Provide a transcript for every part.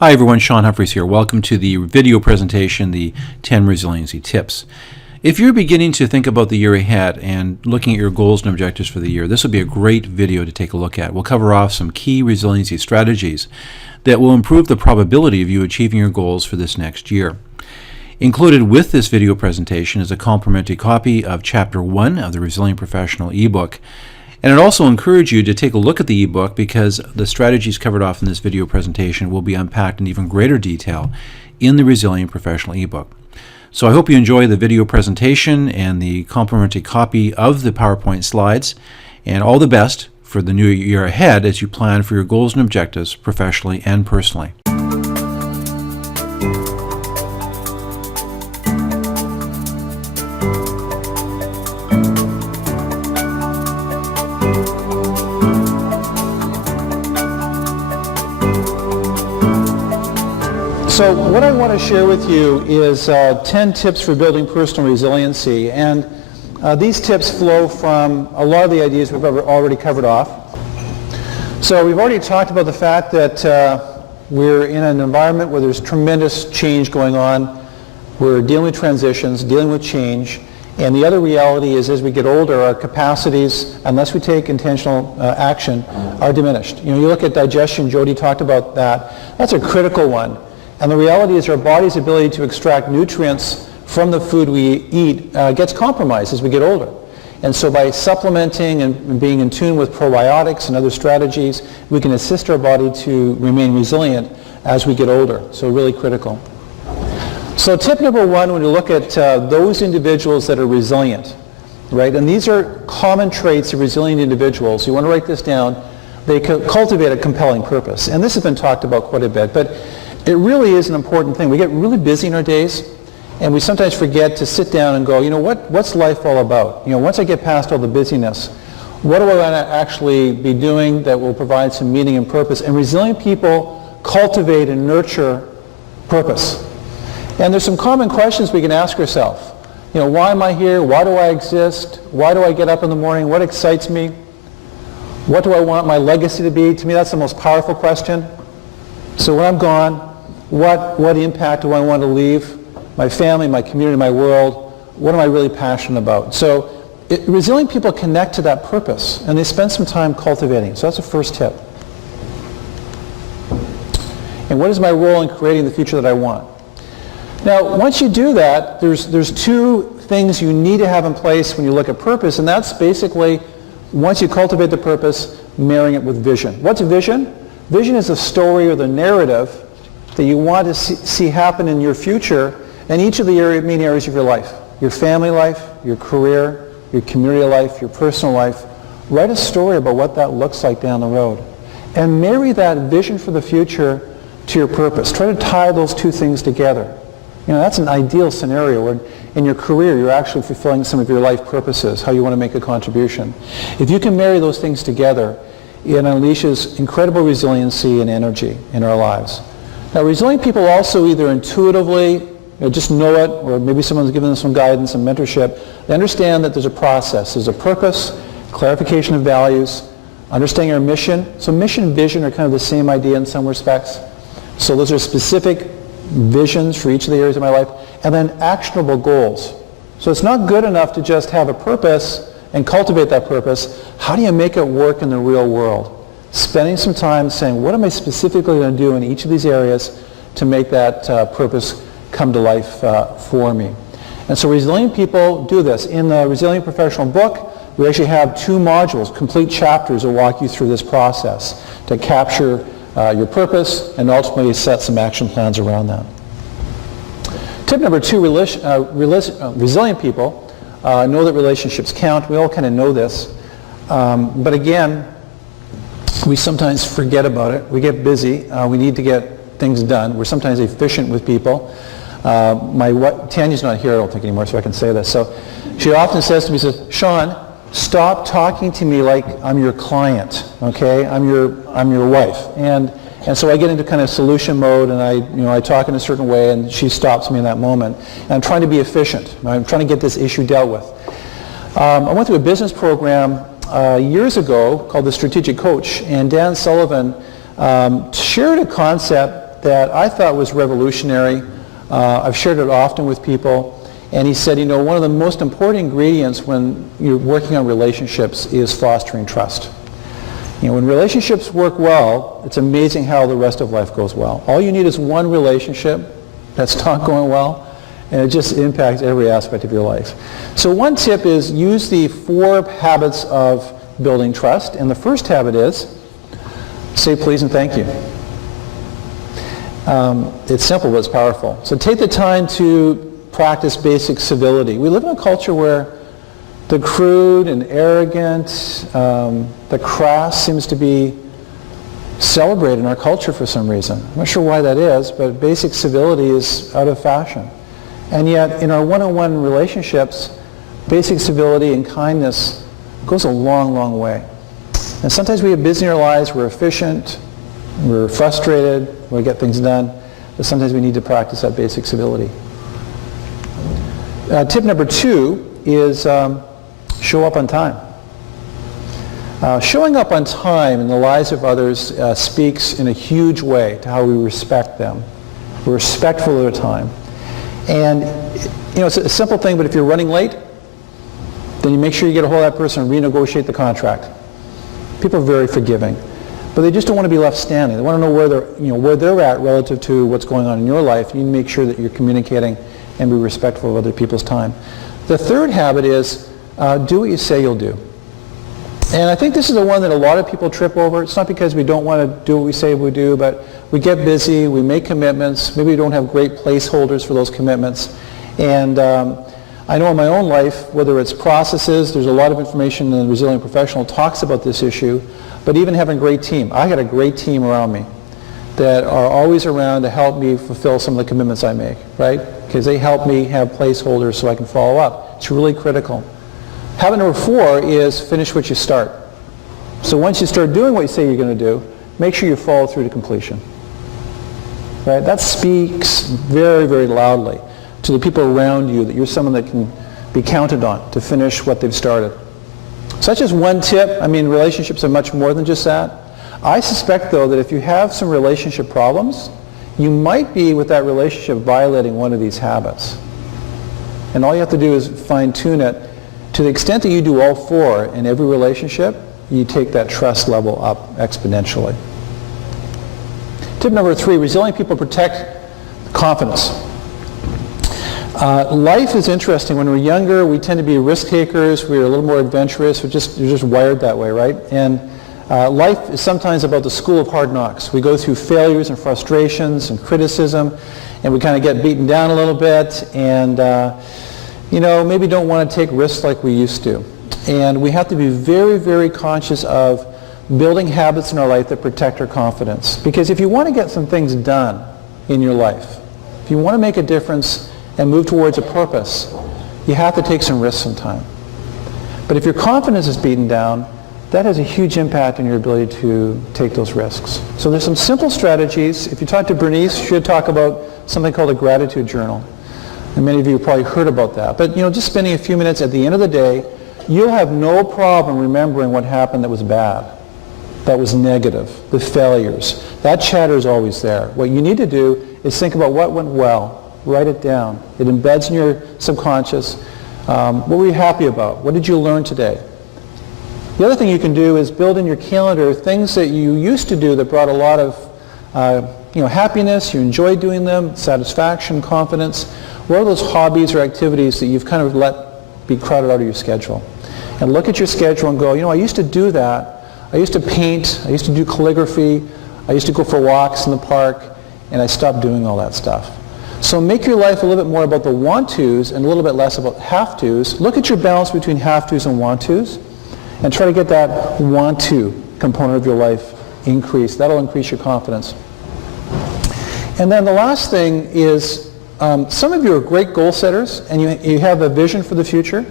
Hi everyone, Sean Humphreys here. Welcome to the video presentation, the 10 Resiliency Tips. If you're beginning to think about the year ahead and looking at your goals and objectives for the year, this will be a great video to take a look at. We'll cover off some key resiliency strategies that will improve the probability of you achieving your goals for this next year. Included with this video presentation is a complimentary copy of Chapter 1 of the Resilient Professional ebook. And I'd also encourage you to take a look at the ebook because the strategies covered off in this video presentation will be unpacked in even greater detail in the Resilient Professional ebook. So I hope you enjoy the video presentation and the complimentary copy of the PowerPoint slides, and all the best for the new year ahead as you plan for your goals and objectives professionally and personally. So what I want to share with you is 10 tips for building personal resiliency, and these tips flow from a lot of the ideas we've already covered off. So we've already talked about the fact that we're in an environment where there's tremendous change going on. We're dealing with transitions, dealing with change, and the other reality is as we get older, our capacities, unless we take intentional action, are diminished. You look at digestion, Jody talked about that. That's a critical one. And the reality is our body's ability to extract nutrients from the food we eat gets compromised as we get older. And so by supplementing and being in tune with probiotics and other strategies, we can assist our body to remain resilient as we get older. So really critical. So tip number one, when you look at those individuals that are resilient, right? And these are common traits of resilient individuals. You want to write this down. They cultivate a compelling purpose. And this has been talked about quite a bit. But it really is an important thing. We get really busy in our days, and we sometimes forget to sit down and go, what's life all about? Once I get past all the busyness, what do I want to actually be doing that will provide some meaning and purpose? And resilient people cultivate and nurture purpose. And there's some common questions we can ask ourselves. Why am I here? Why do I exist? Why do I get up in the morning? What excites me? What do I want my legacy to be? To me, that's the most powerful question. So when I'm gone, what impact do I want to leave? My family, my community, my world. What am I really passionate about? So resilient people connect to that purpose, and they spend some time cultivating. So that's the first tip. And what is my role in creating the future that I want? Now, once you do that, there's two things you need to have in place when you look at purpose, and that's basically, once you cultivate the purpose, marrying it with vision. What's vision? Vision is a story or the narrative that you want to see happen in your future in each of the main areas of your life. Your family life, your career, your community life, your personal life. Write a story about what that looks like down the road. And marry that vision for the future to your purpose. Try to tie those two things together. That's an ideal scenario where in your career you're actually fulfilling some of your life purposes, how you want to make a contribution. If you can marry those things together, it unleashes incredible resiliency and energy in our lives. Now, resilient people also either intuitively just know it, or maybe someone's given them some guidance and mentorship. They understand that there's a process. There's a purpose, clarification of values, understanding our mission. So mission and vision are kind of the same idea in some respects. So those are specific visions for each of the areas of my life. And then actionable goals. So it's not good enough to just have a purpose and cultivate that purpose. How do you make it work in the real world? Spending some time saying, what am I specifically going to do in each of these areas to make that purpose come to life for me? And so resilient people do this. In the Resilient Professional book, we actually have 2 modules, complete chapters that walk you through this process to capture your purpose and ultimately set some action plans around that. Tip number 2, resilient people know that relationships count. We all kind of know this. But again, we sometimes forget about it. We get busy. We need to get things done. We're sometimes efficient with people. Tanya's not here, I don't think, anymore, so I can say this. So she often says to me, Sean, stop talking to me like I'm your client, okay? I'm your wife. And so I get into kind of solution mode, and I talk in a certain way, and she stops me in that moment. And I'm trying to be efficient. I'm trying to get this issue dealt with. I went through a business program years ago called the Strategic Coach, and Dan Sullivan shared a concept that I thought was revolutionary. I've shared it often with people. And he said, one of the most important ingredients when you're working on relationships is fostering trust. When relationships work well, it's amazing how the rest of life goes well. All you need is one relationship that's not going well, and it just impacts every aspect of your life. So one tip is use the 4 habits of building trust. And the first habit is say please and thank you. It's simple, but it's powerful. So take the time to practice basic civility. We live in a culture where the crude and arrogant, the crass seems to be celebrated in our culture for some reason. I'm not sure why that is, but basic civility is out of fashion. And yet, in our one-on-one relationships, basic civility and kindness goes a long, long way. And sometimes we get busy in our lives, we're efficient, we're frustrated, we get things done, but sometimes we need to practice that basic civility. Tip number 2 is show up on time. Showing up on time in the lives of others speaks in a huge way to how we respect them. We're respectful of their time. And it's a simple thing, but if you're running late, then you make sure you get a hold of that person and renegotiate the contract. People are very forgiving, but they just don't want to be left standing. They want to know where they're at relative to what's going on in your life. You need to make sure that you're communicating and be respectful of other people's time. The third habit is do what you say you'll do. And I think this is the one that a lot of people trip over. It's not because we don't want to do what we say we do, but we get busy, we make commitments, maybe we don't have great placeholders for those commitments. And I know in my own life, whether it's processes, there's a lot of information in the Resilient Professional talks about this issue, but even having a great team. I got a great team around me that are always around to help me fulfill some of the commitments I make, right? Because they help me have placeholders so I can follow up. It's really critical. Habit number 4 is finish what you start. So once you start doing what you say you're going to do, make sure you follow through to completion. Right? That speaks very, very loudly to the people around you that you're someone that can be counted on to finish what they've started. So that's just one tip. I mean, relationships are much more than just that. I suspect, though, that if you have some relationship problems, you might be, with that relationship, violating one of these habits. And all you have to do is fine-tune it. To the extent that you do all 4 in every relationship, you take that trust level up exponentially. Tip number 3, resilient people protect confidence. Life is interesting. When we're younger, we tend to be risk takers. We're a little more adventurous. You're just wired that way, right? And life is sometimes about the school of hard knocks. We go through failures and frustrations and criticism, and we kind of get beaten down a little bit, and maybe don't want to take risks like we used to. And we have to be very, very conscious of building habits in our life that protect our confidence. Because if you want to get some things done in your life, if you want to make a difference and move towards a purpose, you have to take some risks sometime. But if your confidence is beaten down, that has a huge impact on your ability to take those risks. So there's some simple strategies. If you talk to Bernice, she should talk about something called a gratitude journal. And many of you have probably heard about that. But just spending a few minutes at the end of the day, you'll have no problem remembering what happened that was bad, that was negative, the failures. That chatter is always there. What you need to do is think about what went well. Write it down. It embeds in your subconscious. What were you happy about? What did you learn today? The other thing you can do is build in your calendar things that you used to do that brought a lot of happiness, you enjoyed doing them, satisfaction, confidence. What are those hobbies or activities that you've kind of let be crowded out of your schedule? And look at your schedule and go, I used to do that. I used to paint. I used to do calligraphy. I used to go for walks in the park, and I stopped doing all that stuff. So make your life a little bit more about the want-tos and a little bit less about have-tos. Look at your balance between have-tos and want-tos, and try to get that want-to component of your life increased. That'll increase your confidence. And then the last thing is, some of you are great goal setters, and you have a vision for the future.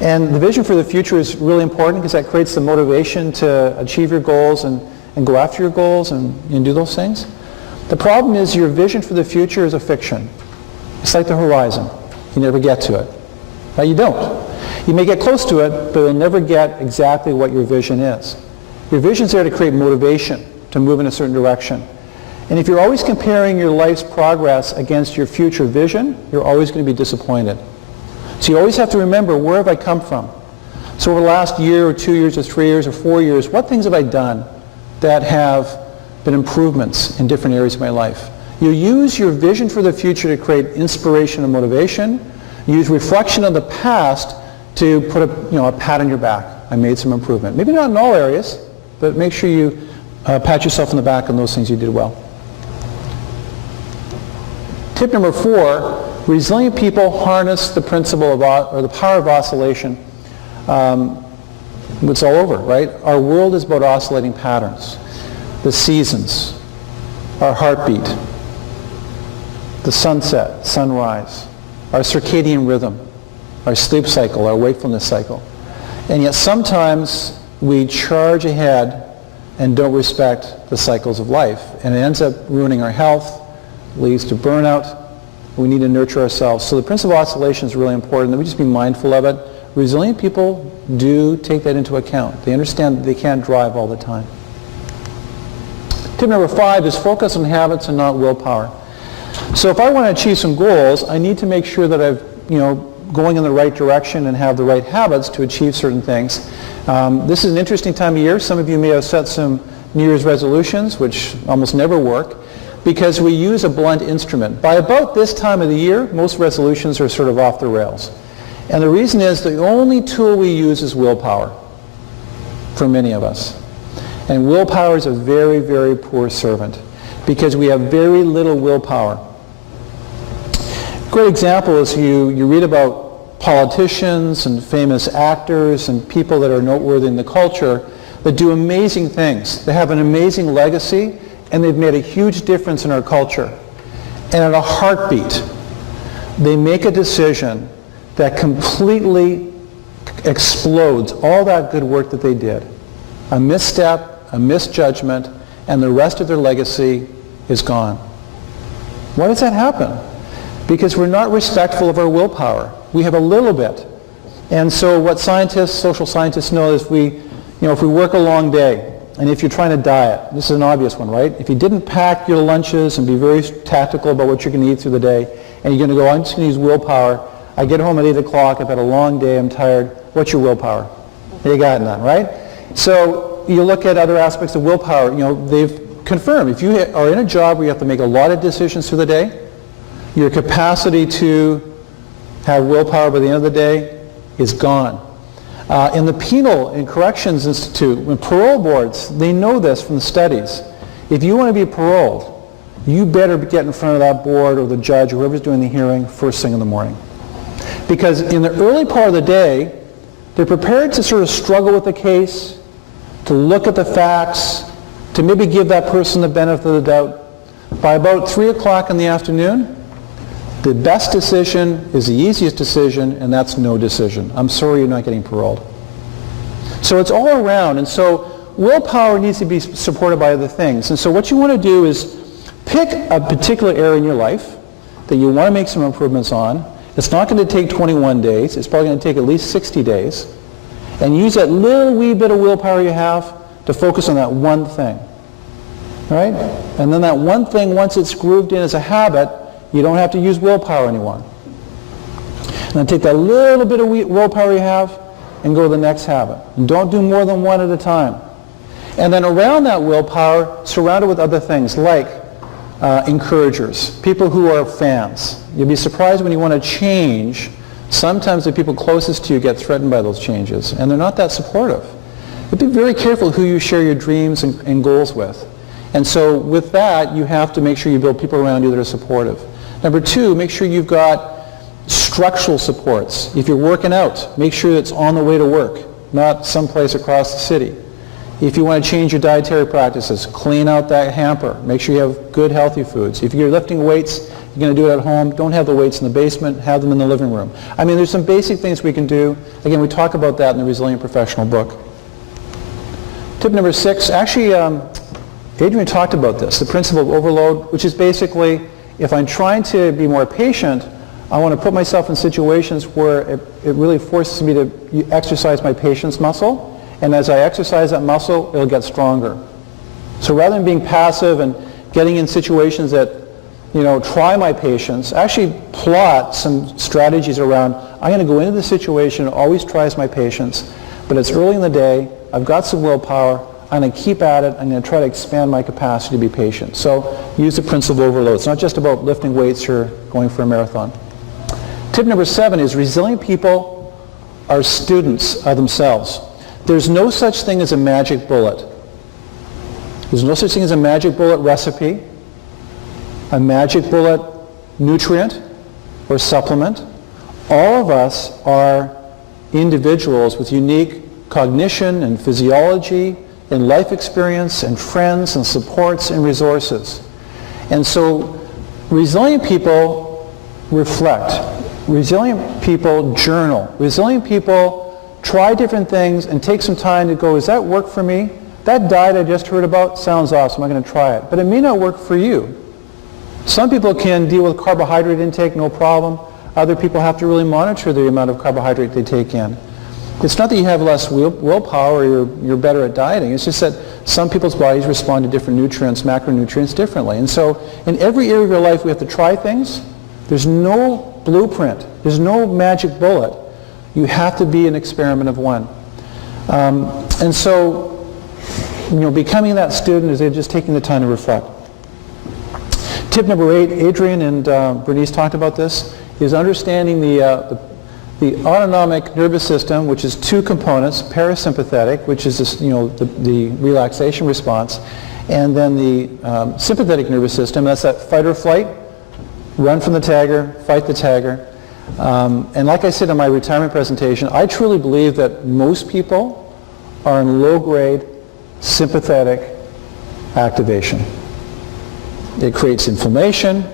And the vision for the future is really important because that creates the motivation to achieve your goals and go after your goals and do those things. The problem is your vision for the future is a fiction. It's like the horizon. You never get to it. Right? You don't. You may get close to it, but you'll never get exactly what your vision is. Your vision's there to create motivation, to move in a certain direction. And if you're always comparing your life's progress against your future vision, you're always going to be disappointed. So you always have to remember, where have I come from? So over the last year or 2 years or 3 years or 4 years, what things have I done that have been improvements in different areas of my life? You use your vision for the future to create inspiration and motivation. Use reflection of the past to put a pat on your back. I made some improvement. Maybe not in all areas, but make sure you pat yourself on the back on those things you did well. Tip number 4, resilient people harness the principle of, or the power of oscillation. It's all over, right? Our world is about oscillating patterns. The seasons, our heartbeat, the sunset, sunrise, our circadian rhythm, our sleep cycle, our wakefulness cycle. And yet sometimes we charge ahead and don't respect the cycles of life. And it ends up ruining our health, leads to burnout. We need to nurture ourselves. So the principle of oscillation is really important, that we just be mindful of it. Resilient people do take that into account. They understand that they can't drive all the time. Tip number 5 is focus on habits and not willpower. So if I want to achieve some goals, I need to make sure that I've, going in the right direction and have the right habits to achieve certain things. This is an interesting time of year. Some of you may have set some New Year's resolutions, which almost never work, because we use a blunt instrument. By about this time of the year, most resolutions are sort of off the rails. And the reason is the only tool we use is willpower for many of us. And willpower is a very, very poor servant because we have very little willpower. Great example is you read about politicians and famous actors and people that are noteworthy in the culture that do amazing things. They have an amazing legacy and they've made a huge difference in our culture. And at a heartbeat, they make a decision that completely explodes all that good work that they did. A misstep, a misjudgment, and the rest of their legacy is gone. Why does that happen? Because we're not respectful of our willpower. We have a little bit. And so what scientists, social scientists know is if we work a long day, and if you're trying to diet, this is an obvious one, right? If you didn't pack your lunches and be very tactical about what you're going to eat through the day, and you're going to go, I'm just going to use willpower. I get home at 8 o'clock, I've had a long day, I'm tired. What's your willpower? You got none, right? So you look at other aspects of willpower. They've confirmed, if you are in a job where you have to make a lot of decisions through the day, your capacity to have willpower by the end of the day is gone. In the Penal and Corrections Institute, when parole boards, they know this from the studies. If you want to be paroled, you better get in front of that board or the judge or whoever's doing the hearing first thing in the morning. Because in the early part of the day, they're prepared to sort of struggle with the case, to look at the facts, to maybe give that person the benefit of the doubt. By about 3 o'clock in the afternoon, the best decision is the easiest decision, and that's no decision. I'm sorry you're not getting paroled. So it's all around, and so willpower needs to be supported by other things. And so what you want to do is pick a particular area in your life that you want to make some improvements on. It's not going to take 21 days. It's probably going to take at least 60 days. And use that little wee bit of willpower you have to focus on that one thing. All right? And then that one thing, once it's grooved in as a habit, you don't have to use willpower anymore. And then take that little bit of willpower you have and go to the next habit. And don't do more than one at a time. And then around that willpower, surround it with other things like encouragers, people who are fans. You'll be surprised when you want to change. Sometimes the people closest to you get threatened by those changes, and they're not that supportive. But be very careful who you share your dreams and goals with. And so with that, you have to make sure you build people around you that are supportive. Number 2, make sure you've got structural supports. If you're working out, make sure it's on the way to work, not someplace across the city. If you want to change your dietary practices, clean out that hamper. Make sure you have good, healthy foods. If you're lifting weights, you're going to do it at home, don't have the weights in the basement, have them in the living room. I mean, there's some basic things we can do. Again, we talk about that in the Resilient Professional book. Tip number 6, actually, Adrian talked about this, the principle of overload, which is basically, if I'm trying to be more patient, I want to put myself in situations where it really forces me to exercise my patience muscle, and as I exercise that muscle, it'll get stronger. So rather than being passive and getting in situations that, try my patience, actually plot some strategies around, I'm going to go into the situation, always tries my patience, but it's early in the day, I've got some willpower, I'm going to keep at it, I'm going to try to expand my capacity to be patient. So use the principle of overload. It's not just about lifting weights or going for a marathon. Tip number 7 is resilient people are students of themselves. There's no such thing as a magic bullet. There's no such thing as a magic bullet recipe, a magic bullet nutrient or supplement. All of us are individuals with unique cognition and physiology and life experience and friends and supports and resources. And so resilient people reflect. Resilient people journal. Resilient people try different things and take some time to go, does that work for me? That diet I just heard about sounds awesome, I'm going to try it. But it may not work for you. Some people can deal with carbohydrate intake, no problem. Other people have to really monitor the amount of carbohydrate they take in. It's not that you have less willpower or you're better at dieting. It's just that some people's bodies respond to different nutrients, macronutrients differently. And so in every area of your life we have to try things. There's no blueprint. There's no magic bullet. You have to be an experiment of one. And so, becoming that student is just taking the time to reflect. Tip number 8, Adrian and Bernice talked about this, is understanding the autonomic nervous system, which is 2 components: parasympathetic, which is this, the relaxation response, and then the sympathetic nervous system. That's that fight or flight, run from the tiger, fight the tiger. And like I said in my retirement presentation, I truly believe that most people are in low-grade sympathetic activation. It creates inflammation,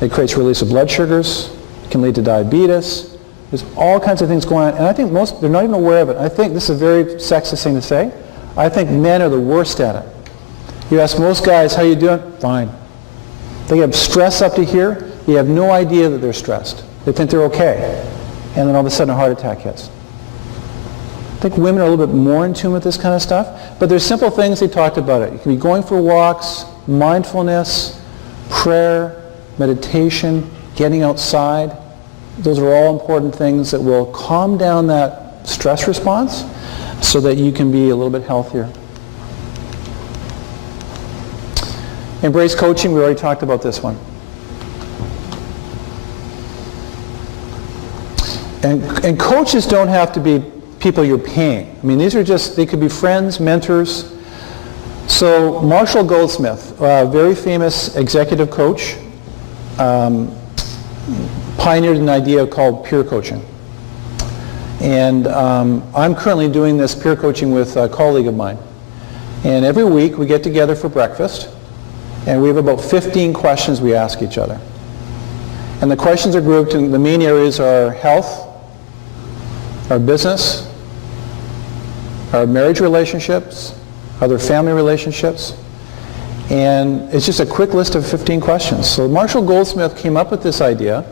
it creates release of blood sugars, it can lead to diabetes. There's all kinds of things going on, and I think most, they're not even aware of it. I think this is a very sexist thing to say. I think men are the worst at it. You ask most guys, how you doing? Fine. They have stress up to here, you have no idea that they're stressed. They think they're okay, and then all of a sudden a heart attack hits. I think women are a little bit more in tune with this kind of stuff, but there's simple things they talked about it. You can be going for walks, mindfulness, prayer, meditation, getting outside. Those are all important things that will calm down that stress response so that you can be a little bit healthier. Embrace coaching, we already talked about this one. And coaches don't have to be people you're paying. I mean, these are just, they could be friends, mentors. So Marshall Goldsmith, a very famous executive coach, pioneered an idea called peer coaching. And I'm currently doing this peer coaching with a colleague of mine. And every week we get together for breakfast, and we have about 15 questions we ask each other. And the questions are grouped in, the main areas are health, our business, our marriage relationships, other family relationships, and it's just a quick list of 15 questions. So Marshall Goldsmith came up with this idea,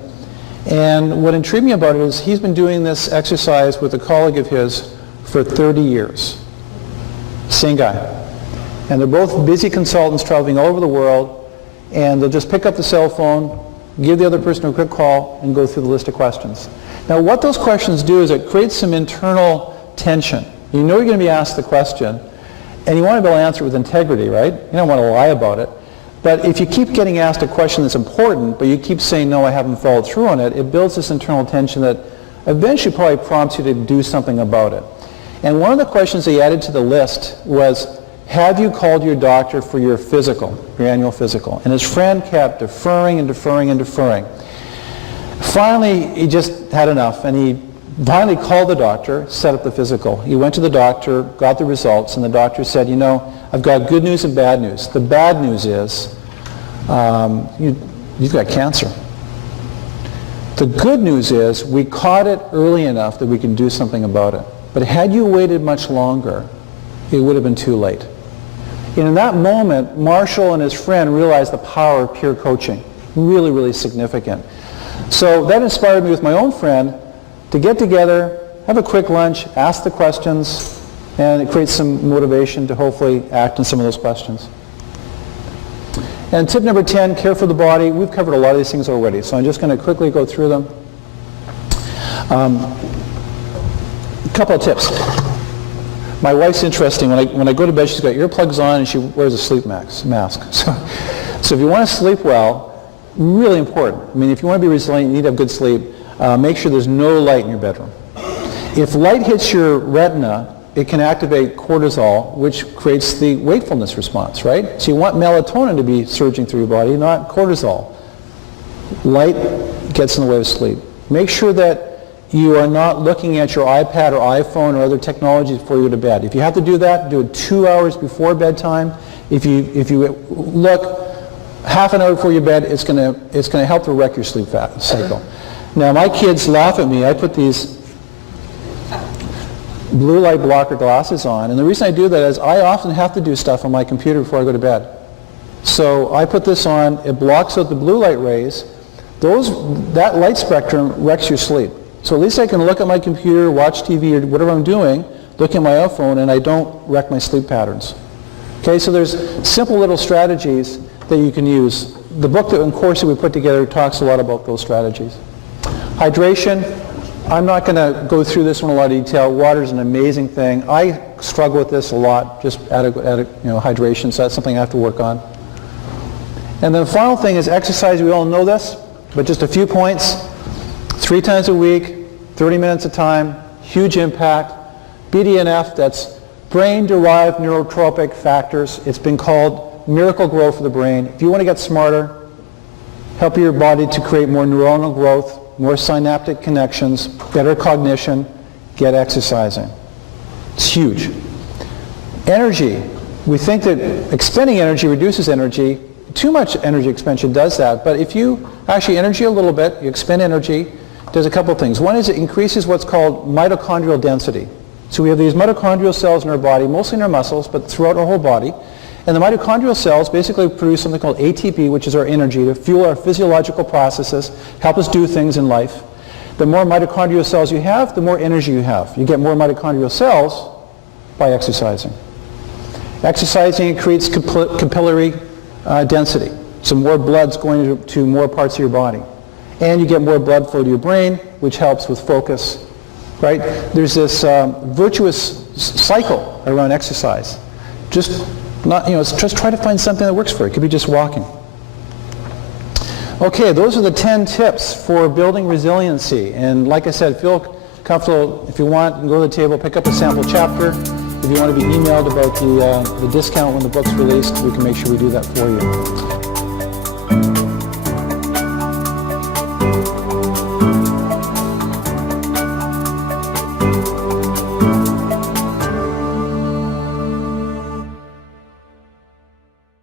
and what intrigued me about it is he's been doing this exercise with a colleague of his for 30 years. Same guy. And they're both busy consultants traveling all over the world, and they'll just pick up the cell phone, give the other person a quick call, and go through the list of questions. Now what those questions do is it creates some internal tension. You know you're going to be asked the question, and you want to be able to answer it with integrity, right? You don't want to lie about it. But if you keep getting asked a question that's important, but you keep saying, no, I haven't followed through on it, it builds this internal tension that eventually probably prompts you to do something about it. And one of the questions they added to the list was, have you called your doctor for your physical, your annual physical? And his friend kept deferring and deferring and deferring. Finally, he just had enough, and he finally called the doctor, set up the physical. He went to the doctor, got the results, and the doctor said, you know, I've got good news and bad news. The bad news is you've got cancer. The good news is we caught it early enough that we can do something about it. But had you waited much longer, it would have been too late. And in that moment, Marshall and his friend realized the power of peer coaching. Really, really significant. So that inspired me with my own friend to get together, have a quick lunch, ask the questions, and it creates some motivation to hopefully act on some of those questions. And tip number 10, care for the body. We've covered a lot of these things already, so I'm just going to quickly go through them. A couple of tips. My wife's interesting. When I go to bed, she's got earplugs on and she wears a sleep mask. So if you want to sleep well, really important. I mean, if you want to be resilient, you need to have good sleep. Make sure there's no light in your bedroom. If light hits your retina, it can activate cortisol, which creates the wakefulness response, right? So you want melatonin to be surging through your body, not cortisol. Light gets in the way of sleep. Make sure that you are not looking at your iPad or iPhone or other technologies before you go to bed. If you have to do that, do it 2 hours before bedtime. If you look half an hour before your bed, it's going to help to wreck your sleep cycle. Now, my kids laugh at me. I put these blue light blocker glasses on, and the reason I do that is I often have to do stuff on my computer before I go to bed. So I put this on. It blocks out the blue light rays. That light spectrum wrecks your sleep. So at least I can look at my computer, watch TV, or whatever I'm doing, look at my iPhone, and I don't wreck my sleep patterns. Okay, so there's simple little strategies that you can use. The book and course that we put together talks a lot about those strategies. Hydration. I'm not going to go through this one in a lot of detail. Water is an amazing thing. I struggle with this a lot, just hydration, so that's something I have to work on. And then the final thing is exercise. We all know this, but just a few points. 3 times a week, 30 minutes a time, huge impact. BDNF, that's brain-derived neurotropic factors. It's been called miracle growth for the brain. If you want to get smarter, help your body to create more neuronal growth, more synaptic connections, better cognition, get exercising. It's huge. Energy. We think that expending energy reduces energy. Too much energy expension does that, but if you actually energy a little bit, you expend energy, does a couple of things. One is it increases what's called mitochondrial density. So we have these mitochondrial cells in our body, mostly in our muscles, but throughout our whole body. And the mitochondrial cells basically produce something called ATP, which is our energy, to fuel our physiological processes, help us do things in life. The more mitochondrial cells you have, the more energy you have. You get more mitochondrial cells by exercising. Exercising creates capillary density. So more blood's going to more parts of your body. And you get more blood flow to your brain, which helps with focus. Right? There's this virtuous cycle around exercise. Just try to find something that works for you. It could be just walking. Okay, those are the 10 tips for building resiliency. And like I said, feel comfortable. If you want, you can go to the table, pick up a sample chapter. If you want to be emailed about the discount when the book's released, we can make sure we do that for you.